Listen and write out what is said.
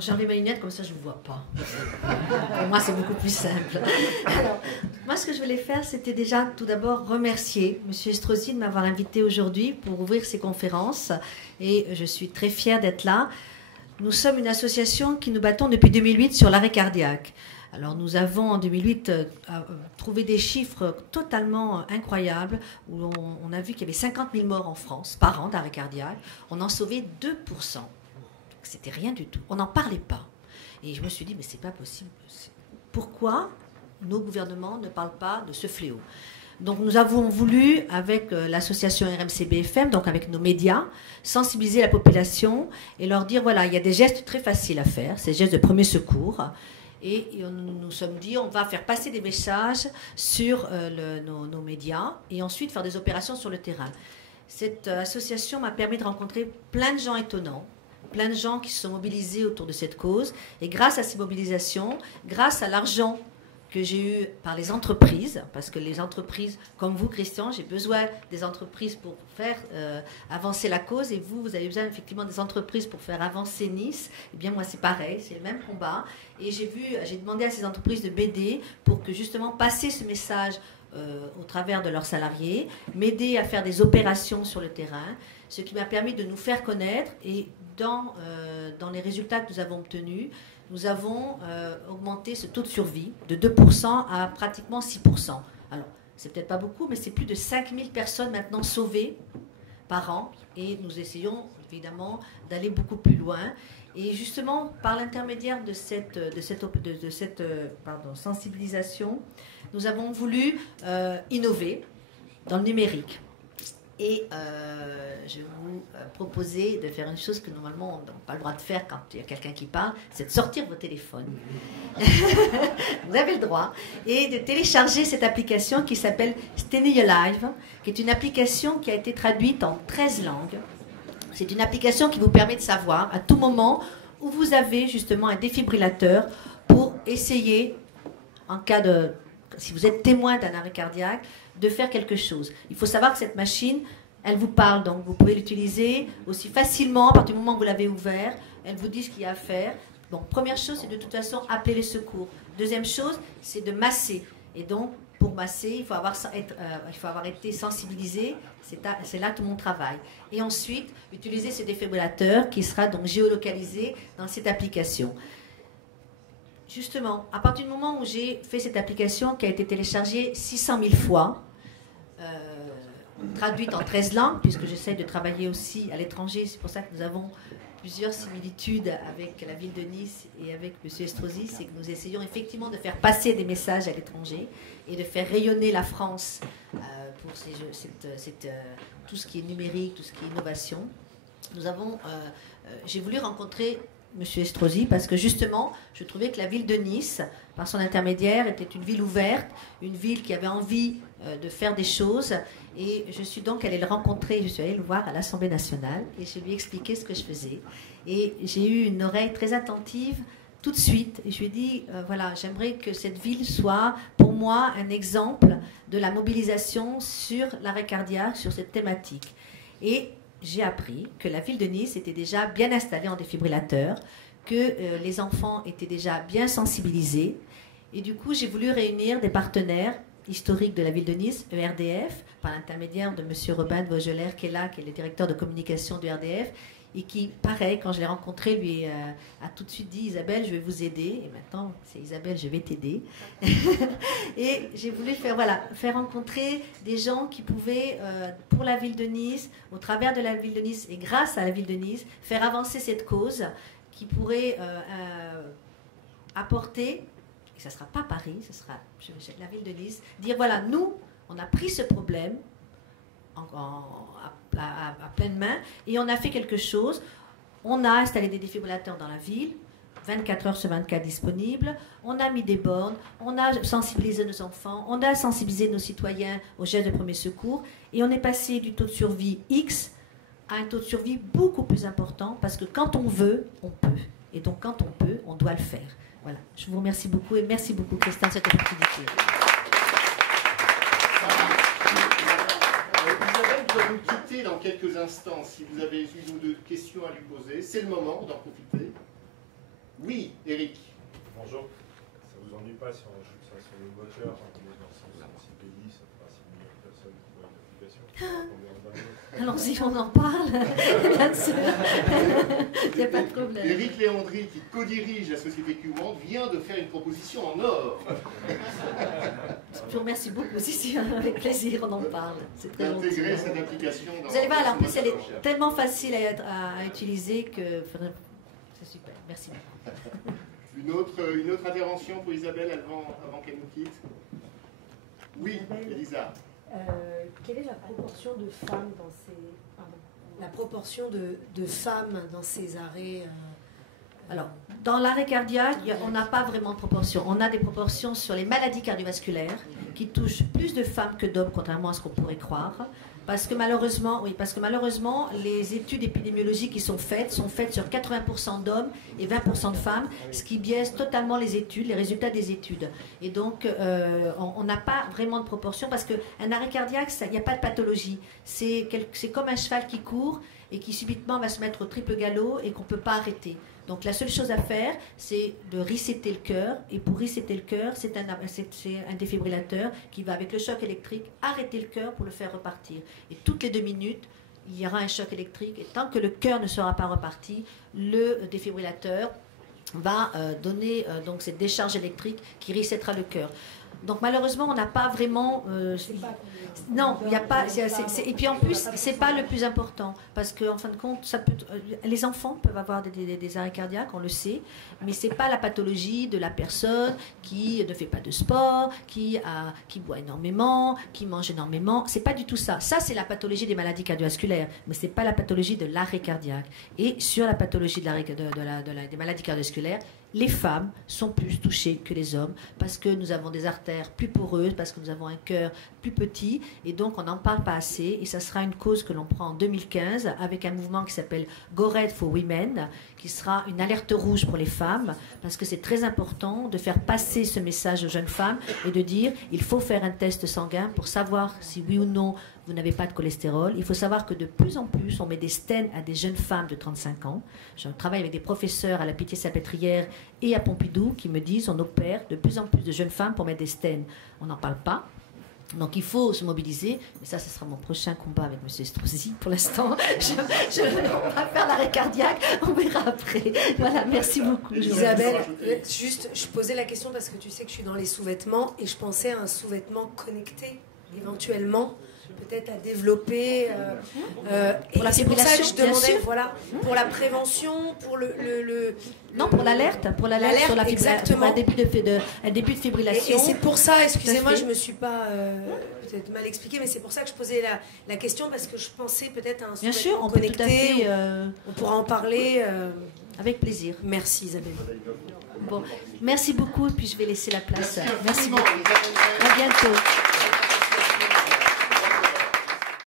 J'enlève mes lunettes, comme ça je ne vous vois pas. Pour moi, c'est beaucoup plus simple. Alors, moi, ce que je voulais faire, c'était déjà tout d'abord remercier M. Estrosi de m'avoir invité aujourd'hui pour ouvrir ces conférences. Et je suis très fière d'être là. Nous sommes une association qui nous battons depuis 2008 sur l'arrêt cardiaque. Alors nous avons en 2008 trouvé des chiffres totalement incroyables où on a vu qu'il y avait 50 000 morts en France par an d'arrêt cardiaque. On en sauvait 2%. C'était rien du tout. On n'en parlait pas. Et je me suis dit, mais c'est pas possible. Pourquoi nos gouvernements ne parlent pas de ce fléau? Donc nous avons voulu, avec l'association RMC-BFM, donc avec nos médias, sensibiliser la population et leur dire, voilà, il y a des gestes très faciles à faire, ces gestes de premier secours. Et nous nous sommes dit, on va faire passer des messages sur nos médias et ensuite faire des opérations sur le terrain. Cette association m'a permis de rencontrer plein de gens étonnants, plein de gens qui se sont mobilisés autour de cette cause. Et grâce à ces mobilisations, grâce à l'argent que j'ai eu par les entreprises, parce que les entreprises, comme vous, Christian, j'ai besoin des entreprises pour faire avancer la cause, et vous avez besoin effectivement des entreprises pour faire avancer Nice. Eh bien, moi, c'est pareil, c'est le même combat. Et j'ai demandé à ces entreprises de m'aider pour que justement passer ce message au travers de leurs salariés, m'aider à faire des opérations sur le terrain, ce qui m'a permis de nous faire connaître. Et dans les résultats que nous avons obtenus, nous avons augmenté ce taux de survie de 2% à pratiquement 6%. Alors, c'est peut-être pas beaucoup, mais c'est plus de 5000 personnes maintenant sauvées par an. Et nous essayons évidemment d'aller beaucoup plus loin. Et justement, par l'intermédiaire de cette sensibilisation, nous avons voulu innover dans le numérique. Et je vais vous proposer de faire une chose que normalement on n'a pas le droit de faire quand il y a quelqu'un qui parle, c'est de sortir vos téléphones. Vous avez le droit. Et de télécharger cette application qui s'appelle Stay Alive, qui est une application qui a été traduite en 13 langues. C'est une application qui vous permet de savoir à tout moment où vous avez justement un défibrillateur pour essayer, en cas de... si vous êtes témoin d'un arrêt cardiaque, de faire quelque chose. Il faut savoir que cette machine, elle vous parle, donc vous pouvez l'utiliser aussi facilement à partir du moment où vous l'avez ouvert. Elle vous dit ce qu'il y a à faire. Donc, première chose, c'est de toute façon appeler les secours. Deuxième chose, c'est de masser. Et donc, pour masser, il faut avoir été sensibilisé. C'est là tout mon travail. Et ensuite, utiliser ce défibrillateur qui sera donc géolocalisé dans cette application. Justement, à partir du moment où j'ai fait cette application qui a été téléchargée 600 000 fois, traduite en 13 langues, puisque j'essaie de travailler aussi à l'étranger, c'est pour ça que nous avons plusieurs similitudes avec la ville de Nice et avec M. Estrosi, c'est que nous essayons effectivement de faire passer des messages à l'étranger et de faire rayonner la France pour tout ce qui est numérique, tout ce qui est innovation. J'ai voulu rencontrer M. Estrosi parce que justement, je trouvais que la ville de Nice, par son intermédiaire, était une ville ouverte, une ville qui avait envie de faire des choses. Et je suis donc allée le rencontrer, je suis allée le voir à l'Assemblée nationale et je lui ai expliqué ce que je faisais. Et j'ai eu une oreille très attentive tout de suite. Et je lui ai dit, voilà, j'aimerais que cette ville soit pour moi un exemple de la mobilisation sur l'arrêt cardiaque, sur cette thématique. Et j'ai appris que la ville de Nice était déjà bien installée en défibrillateur, que les enfants étaient déjà bien sensibilisés. Et du coup, j'ai voulu réunir des partenaires historiques de la ville de Nice, ERDF, par l'intermédiaire de M. Robin de Vaugeler, qui est là, qui est le directeur de communication de ERDF, et qui, pareil, quand je l'ai rencontré, lui a tout de suite dit « Isabelle, je vais vous aider ». Et maintenant, c'est « Isabelle, je vais t'aider ». Et j'ai voulu faire rencontrer des gens qui pouvaient, pour la ville de Nice, au travers de la ville de Nice et grâce à la ville de Nice, faire avancer cette cause qui pourrait apporter, et ça ne sera pas Paris, ce sera la ville de Nice, dire voilà, nous, on a pris ce problème à pleine main et on a fait quelque chose. On a installé des défibrillateurs dans la ville, 24 heures sur 24 disponibles. On a mis des bornes, on a sensibilisé nos enfants, on a sensibilisé nos citoyens aux gestes de premier secours et on est passé du taux de survie X à un taux de survie beaucoup plus important parce que quand on veut, on peut. Et donc quand on peut, on doit le faire. Voilà. Je vous remercie beaucoup et merci beaucoup, Christian, de cette opportunité. Isabelle, nous allons nous quitter dans quelques instants. Si vous avez une ou deux questions à lui poser, c'est le moment d'en profiter. Oui, Eric. Bonjour. Ça vous ennuie pas si on ajoute ça sur le moteur, on met dans 166 pays, ça fera 6 millions de personnes qui voient l'application. Allons-y, on en parle, bien sûr. Il n'y a pas de problème. Eric Léandry, qui co-dirige la société Qwant, vient de faire une proposition en or. Je vous remercie beaucoup, si, avec plaisir, on en parle. C'est très gentil. D'intégrer cette application dans... Vous allez voir, en plus, elle est tellement facile à utiliser que c'est super. Merci. Une autre intervention pour Isabelle avant qu'elle nous quitte. Oui, Elisa. Quelle est la proportion de femmes dans ces arrêts Alors, dans l'arrêt cardiaque, on n'a pas vraiment de proportion. On a des proportions sur les maladies cardiovasculaires qui touchent plus de femmes que d'hommes, contrairement à ce qu'on pourrait croire. Parce que malheureusement, les études épidémiologiques qui sont faites sur 80% d'hommes et 20% de femmes, ce qui biaise totalement les résultats des études. Et donc, on n'a pas vraiment de proportion parce qu'un arrêt cardiaque, il n'y a pas de pathologie. C'est comme un cheval qui court et qui subitement va se mettre au triple galop et qu'on ne peut pas arrêter. Donc la seule chose à faire, c'est de resetter le cœur. Et pour resetter le cœur, c'est un défibrillateur qui va, avec le choc électrique, arrêter le cœur pour le faire repartir. Et toutes les 2 minutes, il y aura un choc électrique. Et tant que le cœur ne sera pas reparti, le défibrillateur va donner donc cette décharge électrique qui resettera le cœur. Donc malheureusement, on n'a pas vraiment... non, il n'y a pas... et puis en plus, ce n'est pas le plus important. Parce qu'en fin de compte, les enfants peuvent avoir des arrêts cardiaques, on le sait. Mais ce n'est pas la pathologie de la personne qui ne fait pas de sport, qui boit énormément, qui mange énormément. Ce n'est pas du tout ça. Ça, c'est la pathologie des maladies cardiovasculaires. Mais ce n'est pas la pathologie de l'arrêt cardiaque. Et sur la pathologie des maladies cardiovasculaires, les femmes sont plus touchées que les hommes parce que nous avons des artères plus poreuses, parce que nous avons un cœur plus petit et donc on n'en parle pas assez et ça sera une cause que l'on prend en 2015 avec un mouvement qui s'appelle Go Red for Women qui sera une alerte rouge pour les femmes parce que c'est très important de faire passer ce message aux jeunes femmes et de dire il faut faire un test sanguin pour savoir si oui ou non vous n'avez pas de cholestérol. Il faut savoir que de plus en plus, on met des stents à des jeunes femmes de 35 ans. Je travaille avec des professeurs à la Pitié-Salpêtrière et à Pompidou qui me disent on opère de plus en plus de jeunes femmes pour mettre des stents. On n'en parle pas. Donc il faut se mobiliser. Mais ça, ce sera mon prochain combat avec M. Estrosi. Pour l'instant, on va faire l'arrêt cardiaque. On verra après. Voilà, merci beaucoup. Isabelle, juste, je posais la question parce que tu sais que je suis dans les sous-vêtements et je pensais à un sous-vêtement connecté, éventuellement. Peut-être à développer. Pour la c'est pour ça que je demandais, voilà, pour la prévention, pour non, pour l'alerte sur la exactement. Un début de fibrillation. Et c'est pour ça, excusez-moi, je me suis pas peut-être mal expliqué, mais c'est pour ça que je posais la question parce que je pensais peut-être à un bien sûr, on connecté. Peut tout à fait, on pourra en parler. Avec plaisir. Merci Isabelle. Bon, merci beaucoup et puis je vais laisser la place. Merci beaucoup. À bientôt.